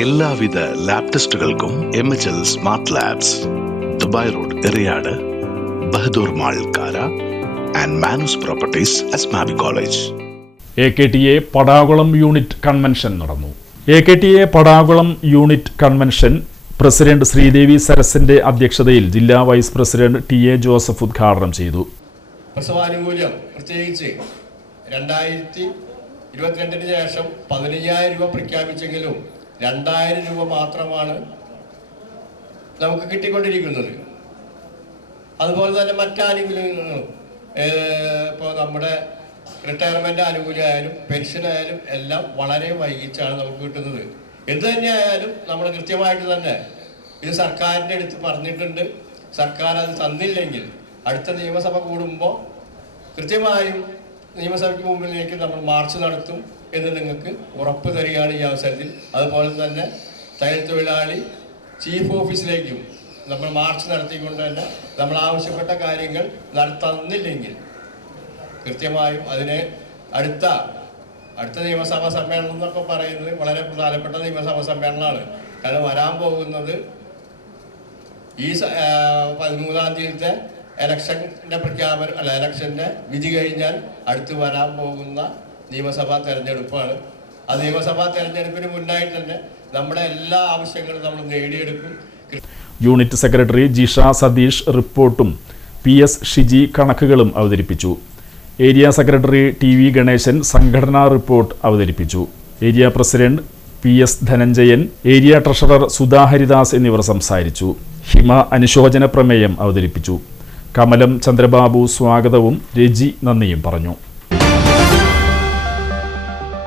എല്ലാവിധ ലാബ് ടെസ്റ്റുകൾക്കും MHL smart labs, Dubai road, Eriyad, Bahadur mall, Kara and Manus properties, Asmabi college. AKTA Padakulam unit convention നടന്നു. AKTA Padakulam unit convention president Sreedevi സരസിന്റെ അധ്യക്ഷതയിൽ ജില്ലാ വൈസ് പ്രസിഡന്റ് TA ജോസഫ് ഉദ്ഘാടനം ചെയ്തു. പ്രസവാനുകൂല്യം പ്രത്യേകിച്ച് 2022 ശേഷം 15,000 രൂപ പ്രഖ്യാപിച്ചെങ്കിലും 2,000 രൂപ മാത്രമാണ് നമുക്ക് കിട്ടിക്കൊണ്ടിരിക്കുന്നത്. അതുപോലെ തന്നെ മറ്റാനുകൂല്യങ്ങളും ഇപ്പോൾ നമ്മുടെ റിട്ടയർമെൻ്റ് ആനുകൂല്യമായാലും പെൻഷനായാലും എല്ലാം വളരെ വൈകിച്ചാണ് നമുക്ക് കിട്ടുന്നത്. എന്ത് തന്നെയായാലും നമ്മൾ കൃത്യമായിട്ട് തന്നെ ഇത് സർക്കാരിൻ്റെ അടുത്ത് പറഞ്ഞിട്ടുണ്ട്. സർക്കാർ അത് തന്നില്ലെങ്കിൽ അടുത്ത നിയമസഭ കൂടുമ്പോൾ കൃത്യമായും നിയമസഭയ്ക്ക് മുമ്പിലേക്ക് നമ്മൾ മാർച്ച് നടത്തും എന്ന് നിങ്ങൾക്ക് ഉറപ്പ് തരികയാണ് ഈ അവസരത്തിൽ. അതുപോലെ തന്നെ തയ്യൽ തൊഴിലാളി ചീഫ് ഓഫീസിലേക്കും നമ്മൾ മാർച്ച് നടത്തിക്കൊണ്ട് തന്നെ നമ്മൾ ആവശ്യപ്പെട്ട കാര്യങ്ങൾ തന്നില്ലെങ്കിൽ കൃത്യമായും അതിനെ അടുത്ത നിയമസഭാ സമ്മേളനം എന്നൊക്കെ പറയുന്നത് വളരെ പ്രധാനപ്പെട്ട നിയമസഭാ സമ്മേളനമാണ്. കാരണം വരാൻ പോകുന്നത് ഈ 13-ാം തീയതിത്തെ ഇലക്ഷൻ്റെ വിധി കഴിഞ്ഞാൽ അടുത്ത് വരാൻ പോകുന്ന നിയമസഭാ തെരഞ്ഞെടുപ്പാണ്. ആ നിയമസഭാ തെരഞ്ഞെടുപ്പിന് മുന്നായിട്ട് തന്നെ നമ്മുടെ എല്ലാ ആവശ്യങ്ങളും നമ്മൾ നേടിയെടുക്കും. യൂണിറ്റ് സെക്രട്ടറി ജിഷ സതീഷ് റിപ്പോർട്ടും PS ഷിജി കണക്കുകളും അവതരിപ്പിച്ചു. ഏരിയ സെക്രട്ടറി TV ഗണേശൻ സംഘടനാ റിപ്പോർട്ട് അവതരിപ്പിച്ചു. Area president PS Dhananjayan, area treasurer Sudha Haridas എന്നിവർ സംസാരിച്ചു. ഹിമ അനുശോചന പ്രമേയം അവതരിപ്പിച്ചു. കമലം ചന്ദ്രബാബു സ്വാഗതവും രജി നന്ദിയും പറഞ്ഞു.